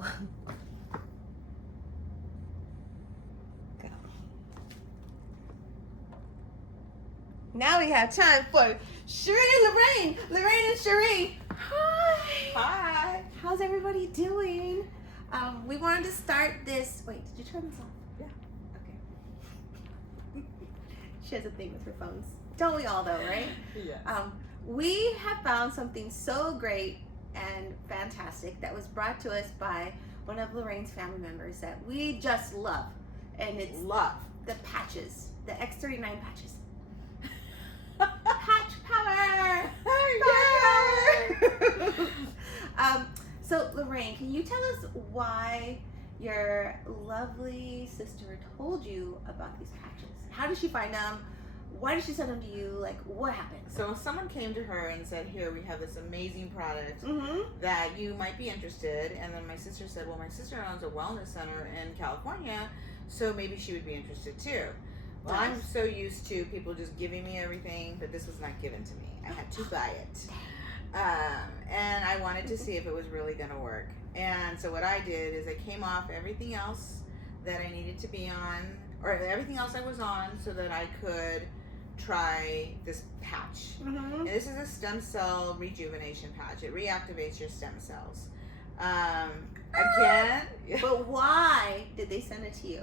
go. Go. Now we have time for Sherree and Lorraine and Sherree. Hi. Hi. How's everybody doing? We wanted to start this. Wait, did you turn this off? Yeah. Okay. She has a thing with her phones. Don't we all, though, right? Yeah. We have found something so great and fantastic that was brought to us by one of Lorraine's family members that we just love, and it's the patches, the X39 patches. Patch power! Power! So Lorraine, can you tell us why your lovely sister told you about these patches? How did she find them? Why did she send them to you? Like, what happened? So someone came to her and said, here, we have this amazing product that you might be interested. And then my sister said, well, my sister owns a wellness center in California, so maybe she would be interested too. Well, Nice. I'm so used to people just giving me everything, but this was not given to me. I had to buy it. And I wanted to see if it was really going to work. And so what I did is I came off everything else that I needed to be on, or everything else I was on, so that I could try this patch. And this is a stem cell rejuvenation patch. It reactivates your stem cells. Again, But why did they send it to you?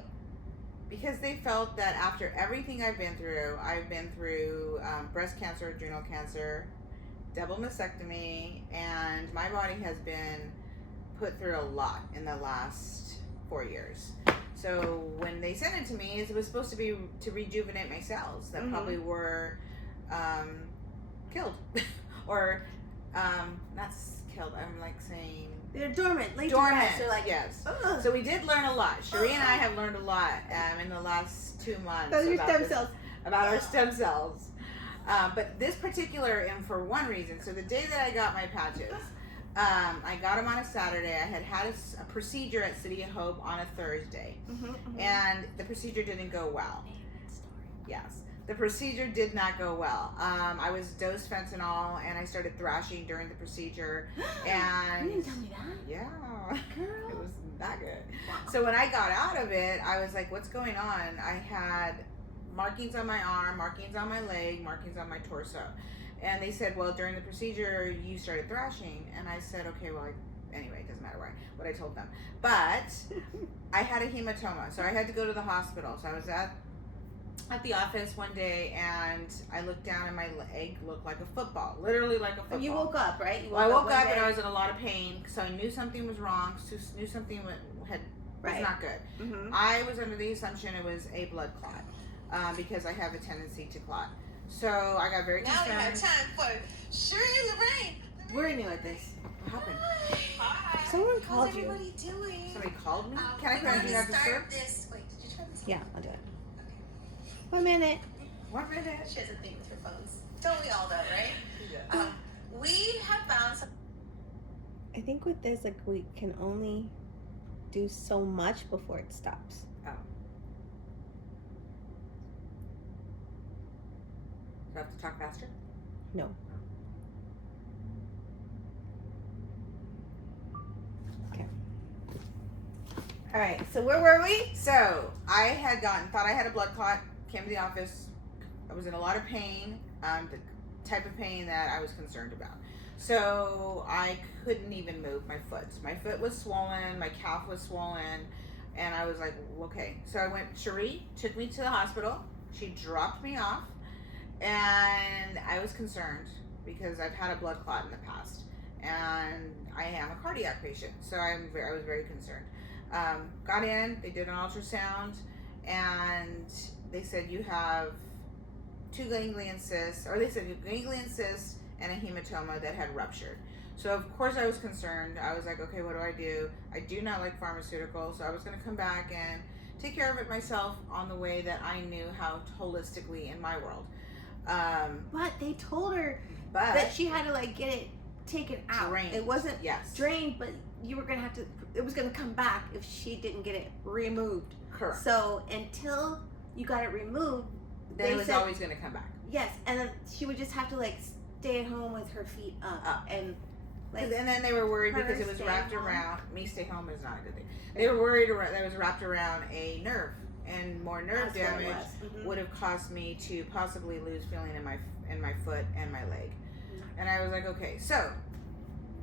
because they felt that after everything I've been through breast cancer, adrenal cancer, double mastectomy, and my body has been put through a lot in the last 4 years. So when they sent it to me, it was supposed to be to rejuvenate my cells that probably were killed. Or not killed, I'm like saying They're dormant. dormant. They're like, yes. ugh. So we did learn a lot. Sherree and I have learned a lot in the last 2 months Those are your stem this- cells. about our stem cells. But this particular, and for one reason, so the day that I got my patches, I got them on a Saturday. I had a procedure at City of Hope on a Thursday, and the procedure didn't go well. Yes, the procedure did not go well. I was dosed fentanyl, and I started thrashing during the procedure. And You didn't tell me that. yeah, Girl. it was not good. So when I got out of it, I was like, what's going on? I had markings on my arm, markings on my leg, markings on my torso. And they said, well, during the procedure, you started thrashing. And I said, okay, well, anyway, it doesn't matter what I told them. But I had a hematoma, so I had to go to the hospital. So I was at the office one day, and I looked down, and my leg looked like a football, literally like a football. You woke up, right? You Well, I woke one up day. and I was in a lot of pain, so I knew something was wrong. So knew something was Right. not good. I was under the assumption it was a blood clot because I have a tendency to clot. So I got very concerned. Now we have time for Sherree and Lorraine. We're new at this. What happened? Hi. Someone called you. How's everybody doing? Somebody called me? Can I put on do not disturb? Wait, did you turn this on? Yeah, I'll do it. 1 minute. 1 minute. She has a thing with her phones. Don't we all though, right? Yeah. We have found some. I think with this, like, we can only do so much before it stops. Oh. Do I have to talk faster? No. Okay. All right. So where were we? So I had thought I had a blood clot, came to the office. I was in a lot of pain, the type of pain that I was concerned about. So I couldn't even move my foot. My foot was swollen, my calf was swollen, and I was like, okay. So I went, Sherree took me to the hospital. She dropped me off, and I was concerned because I've had a blood clot in the past, and I am a cardiac patient, so I was very concerned. Got in, they did an ultrasound, and they said you have 2 ganglion cysts, or they said ganglion cysts and a hematoma that had ruptured. So of course I was concerned. I was like, okay, what do? I do not like pharmaceuticals, so I was going to come back and take care of it myself on the way that I knew how holistically in my world. But they told her But that she had to like get it taken out. Drained. It wasn't yes, drained, but you were gonna have to. It was gonna come back if she didn't get it removed. correct. So until you got it removed, Then they it was said- always going to come back. yes, and then she would just have to like stay at home with her feet up. Up. And Like, And then they were worried her because it was staying wrapped home. around. Me stay home is not a good thing. They were worried that it was wrapped around a nerve, and more nerve That's what it damage was. would have caused me to possibly lose feeling in my foot and my leg. And I was like, okay. So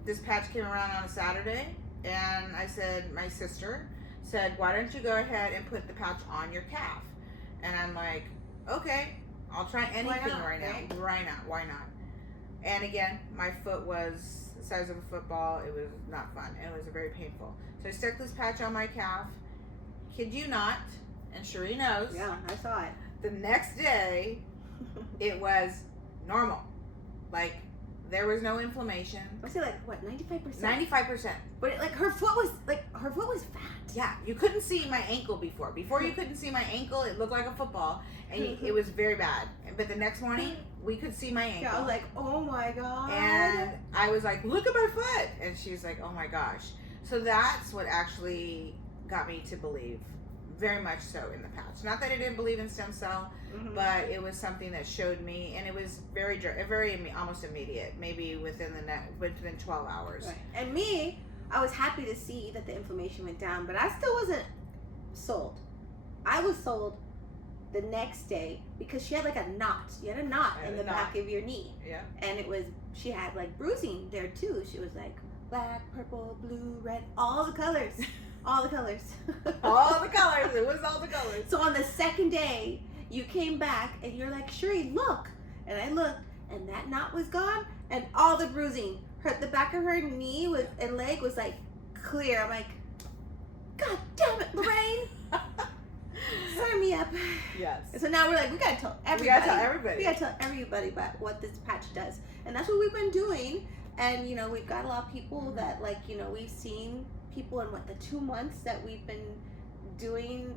this patch came around on a Saturday, and I said, my sister said, why don't you go ahead and put the patch on your calf? And I'm like, okay, I'll try anything not, right now. right? Why not? And again, my foot was the size of a football. It was not fun. It was very painful. So I stuck this patch on my calf. Kid you not, and Sherree knows. Yeah, I saw it. The next day, it was normal. Like, there was no inflammation. Was it like what, 95%? 95%. But it, her foot was fat. Yeah, you couldn't see my ankle before. Before you couldn't see my ankle, it looked like a football, and it was very bad. But the next morning, we could see my ankle. Yeah, I was like, oh my god. And I was like, look at my foot. And she's like, oh my gosh. So that's what actually got me to believe very much so in the patch. Not that I didn't believe in stem cell, but it was something that showed me, and it was very almost immediate, maybe within 12 hours. Right. And me, I was happy to see that the inflammation went down, but I still wasn't sold. I was sold the next day because she had like a knot. You had a knot in the back of your knee. Yeah. And she had like bruising there too. She was like black, purple, blue, red, all the colors. All the colors. All the colors. It was all the colors. So on the second day, you came back and you're like, Sherree, look. And I looked, and that knot was gone, and all the bruising. The back of her knee and leg was like clear. I'm like, God damn it, Lorraine. Sign me up. Yes. And so now we're like, we gotta tell everybody. We gotta tell everybody. We gotta tell everybody about what this patch does. And that's what we've been doing. And, we've got a lot of people that, we've seen people in, the 2 months that we've been doing,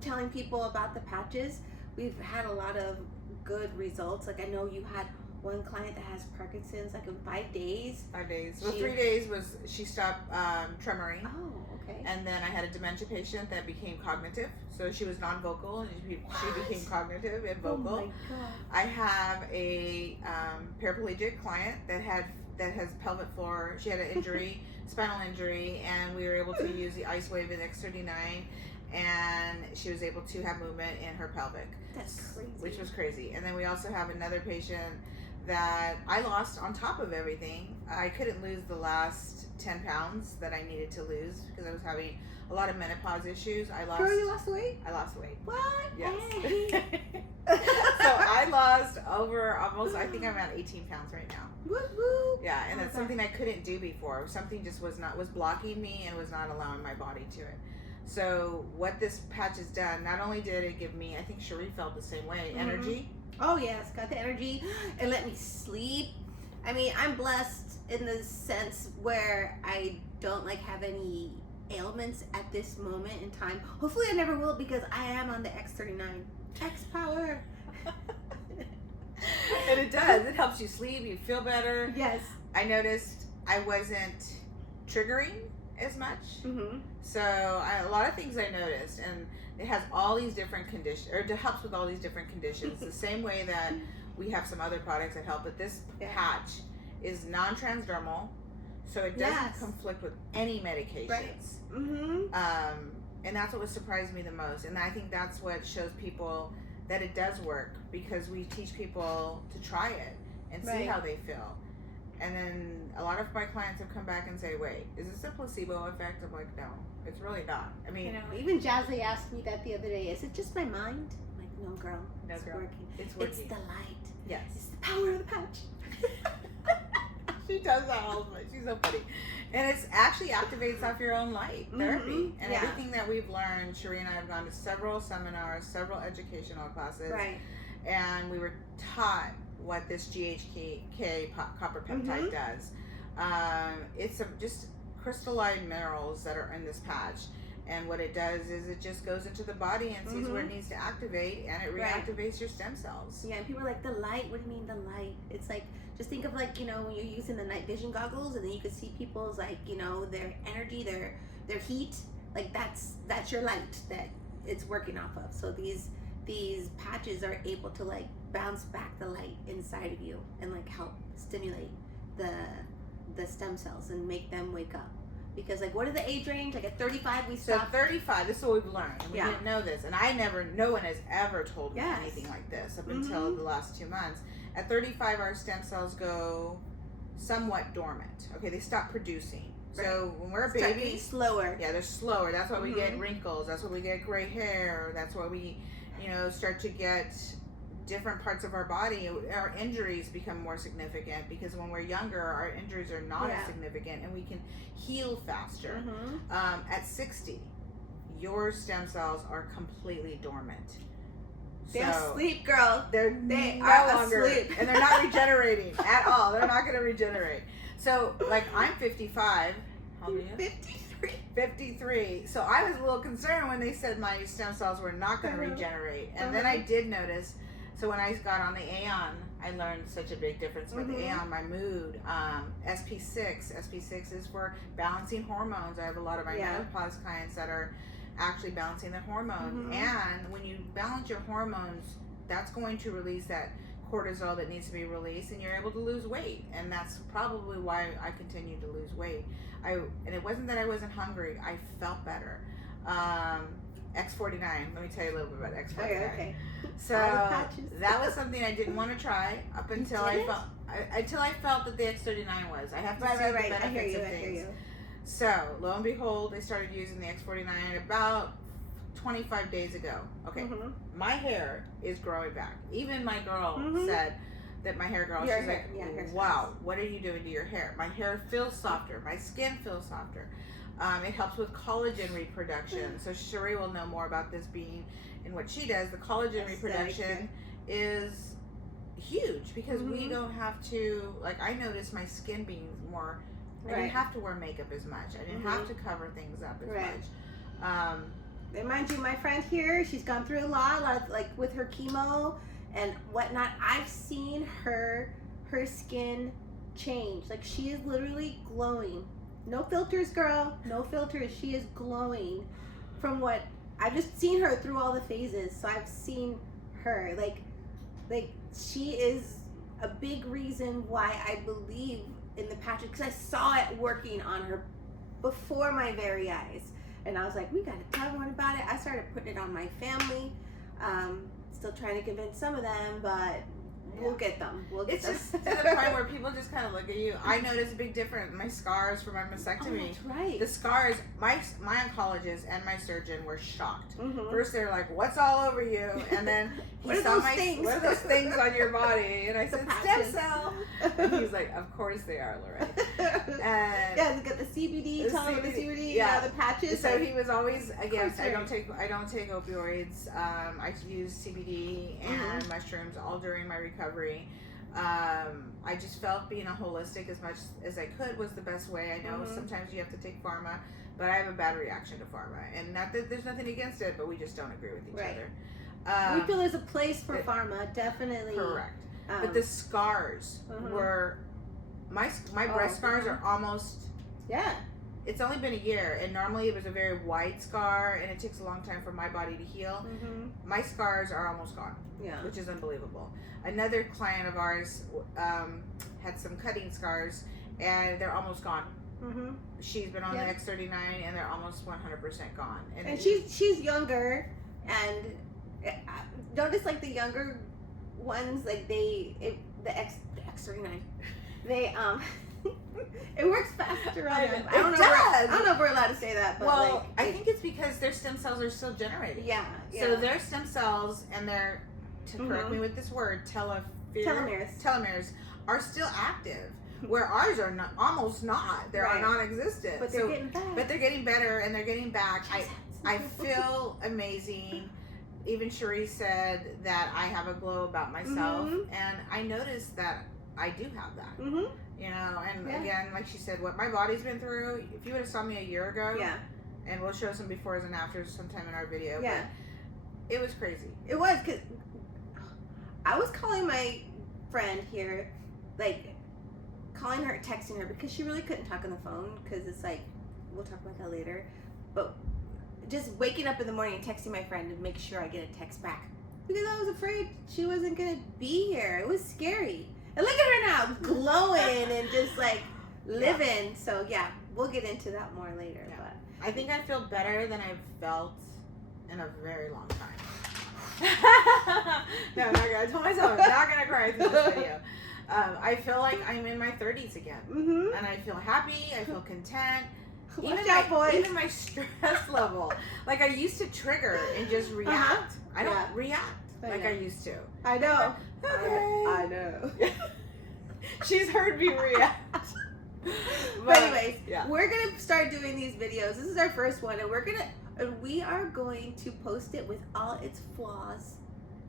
telling people about the patches. We've had a lot of good results. Like, I know you had one client that has Parkinson's, like, in 5 days. 5 days. Well, 3 days was she stopped tremoring. Oh, okay. And then I had a dementia patient that became cognitive. So she was non-vocal, and she became cognitive and vocal. Oh my God. I have a paraplegic client that has pelvic floor. She had an injury, spinal injury, and we were able to use the Ice Wave in X39, and she was able to have movement in her pelvic. That's crazy. Which was crazy. And then we also have another patient that I lost on top of everything. I couldn't lose the last 10 pounds that I needed to lose because I was having a lot of menopause issues. Girl, you lost weight? I lost weight. What? Yes. Hey. So I lost over almost, I think I'm at 18 pounds right now. Woo woo. Yeah, and that's something I couldn't do before. Something just was blocking me and was not allowing my body to it. So what this patch has done, not only did it give me, I think Sherree felt the same way, energy. Oh yes, got the energy. It let me sleep. I mean, I'm blessed in the sense where I don't have any ailments at this moment in time. Hopefully I never will, because I am on the X39. X power. And it does. It helps you sleep. You feel better. Yes. I noticed I wasn't triggering as much. So a lot of things I noticed, and it has all these different conditions, or it helps with all these different conditions. The same way that we have some other products that help, but this patch is non-transdermal, so it doesn't conflict with any medications. Right. And that's what surprised me the most, and I think that's what shows people that it does work, because we teach people to try it and see how they feel. And then a lot of my clients have come back and say, wait, is this a placebo effect? I'm like, no, it's really not. I mean, even Jazzy asked me that the other day. Is it just my mind? I'm like, no, girl. No, It's girl. working. It's working. It's the light. Yes. It's the power of the patch. She does that all the time. She's so funny. And it actually activates off your own light therapy. And everything that we've learned, Sherree and I have gone to several seminars, several educational classes. Right. And we were taught what this GHK copper peptide does. It's just crystalline minerals that are in this patch. And what it does is it just goes into the body and sees where it needs to activate, and it reactivates your stem cells. Yeah, and people are like, the light? What do you mean the light? It's like, just think of when you're using the night vision goggles, and then you can see people's their energy, their heat. Like that's your light that it's working off of. So these patches are able to bounce back the light inside of you and help stimulate the the stem cells and make them wake up? Because like, what are the age range? Like at 35, we So stop. 35. This is what we've learned. And we Yeah. didn't know this, and no one has ever told me Yes. anything like this up until the last 2 months. At 35, our stem cells go somewhat dormant. Okay, they stop producing. So when we're a Start baby, getting slower. yeah, they're slower. That's why we get wrinkles. That's why we get gray hair. That's why we, start to get different parts of our body. Our injuries become more significant because when we're younger, our injuries are not as significant and we can heal faster. At 60, your stem cells are completely dormant. They're So asleep, girl. they They no are longer, asleep. and they're not regenerating at all. They're not going to regenerate. So, like, I'm 55. How old are you? 53. 53. So I was a little concerned when they said my stem cells were not going to regenerate. And then I did notice, so when I got on the Aeon, I learned such a big difference with the Aeon, my mood. SP6. SP6 is for balancing hormones. I have a lot of my menopause clients that are actually balancing their hormones. And when you balance your hormones, that's going to release that cortisol that needs to be released, and you're able to lose weight. And that's probably why I continue to lose weight. And it wasn't that I wasn't hungry. I felt better. X49. Let me tell you a little bit about X49. Okay. So All the patches. that was something I didn't want to try up until I felt that the X39 was. I have to see the benefits I hear you. of I hear things. you. So lo and behold, I started using the X49 about 25 days ago. Okay, my hair is growing back. Even my girl said that my hair grows. She's like, wow, what are you doing to your hair? My hair feels softer. My skin feels softer. It helps with collagen reproduction. So Sherree will know more about this being in what she does. The collagen reproduction is huge because we don't have to, like, I noticed my skin being more, I didn't have to wear makeup as much. I didn't have to cover things up as much. And mind you, my friend here, she's gone through a lot of, like, with her chemo and whatnot. I've seen her skin change. Like, she is literally glowing. No filters, girl. No filters. She is glowing from what I've just seen her through all the phases. So I've seen her like she is a big reason why I believe in the patches, because I saw it working on her before my very eyes. And I was like, we got to tell everyone about it. I started putting it on my family. Still trying to convince some of them, but we'll get them. It's just to the point where people just kind of look at you. I noticed a big difference. My scars from my mastectomy. Oh, that's right. The scars, my oncologist and my surgeon were shocked. First they were like, what's all over you? And then he saw what are those things on your body? And I said, stem cell. And he was like, of course they are, Lorraine. And yeah, they got the CBD, the CBD, the patches. So he was always against. I don't take opioids. I use CBD and mushrooms all during my recovery. I just felt being a holistic as much as I could was the best way. I know sometimes you have to take pharma, but I have a bad reaction to pharma, and not that there's nothing against it, but we just don't agree with each other. We feel there's a place for pharma, definitely. Correct. But the scars were my breast scars are almost. Yeah. It's only been a year, and normally it was a very wide scar, and it takes a long time for my body to heal. My scars are almost gone, which is unbelievable. Another client of ours had some cutting scars, and they're almost gone. She's been on the X39, and they're almost 100% gone. And she's younger, and notice like the younger ones, like the X39, they it works faster on them. I don't know if we're allowed to say that, but I think it's because their stem cells are still generating. So their stem cells and their, to correct me with this word, telomeres are still active, where ours are not, almost not. They're non-existent. But they're getting back. But they're getting better, and they're getting back. I feel amazing. Even Sherree said that I have a glow about myself, and I noticed that I do have that. You know, and again, like she said, what my body's been through, if you would have saw me a year ago, and we'll show some befores and afters sometime in our video, but it was crazy. It was, because I was calling my friend here, like, calling her, texting her, because she really couldn't talk on the phone, because it's like, we'll talk about that later, but just waking up in the morning and texting my friend to make sure I get a text back, because I was afraid she wasn't going to be here. It was scary. And look at her now, glowing and just like live in. So yeah, we'll get into that more later. Yeah. But I think I feel better than I've felt in a very long time. No, I'm not gonna. I told myself I'm not gonna cry through this video. I feel like I'm in my 30s again, and I feel happy. I feel content. Even my stress level, like I used to trigger and just react. I don't react like I used to. I know. Okay. I know. She's heard me react. But anyways, yeah. we're gonna start doing these videos. This is our first one, and we are going to post it with all its flaws,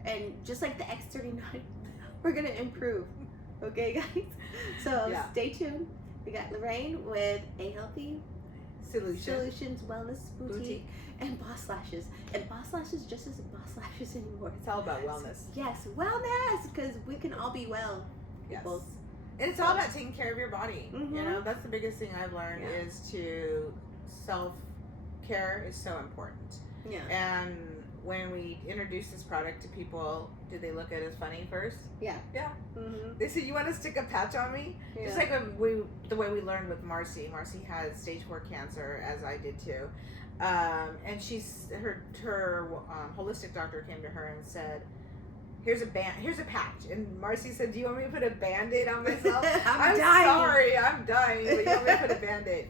and just like the X39, we're gonna improve. Okay, guys. So stay tuned. We got Lorraine with A Healthy Solutions Wellness Boutique and Boss Lashes. And Boss Lashes just isn't Boss Lashes anymore. It's all about wellness. Yes, wellness, because we can all be well. Yes. People. And it's all about taking care of your body. You know, that's the biggest thing I've learned is to self-care is so important. Yeah. And when we introduce this product to people, do they look at us funny first? Yeah. Yeah. Mm-hmm. They say, "You want to stick a patch on me?" Yeah. Just like the way we learned with Marcy. Marcy had stage 4 cancer, as I did too. And her holistic doctor came to her and said, here's a patch. And Marcy said, "Do you want me to put a Band-Aid on myself?" I'm dying. Sorry, I'm dying, but you want me to put a Band-Aid.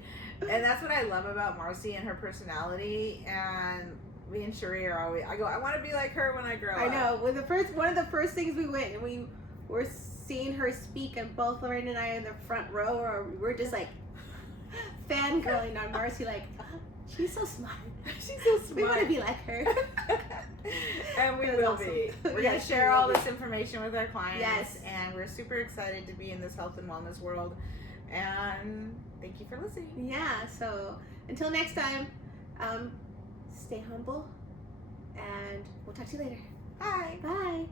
And that's what I love about Marcy and her personality. And me and Sherree are always, I want to be like her when I grow up. I know. One of the first things we went and we were seeing her speak, and both Lorraine and I in the front row, or we're just like fangirling on Marcy, like, she's so smart. She's so smart. We want to be like her. And we That's will awesome. be. We're going Yes, to share we all will this information with our clients. Yes. And we're super excited to be in this health and wellness world. And thank you for listening. Yeah, so until next time, stay humble, and we'll talk to you later. Bye. Bye.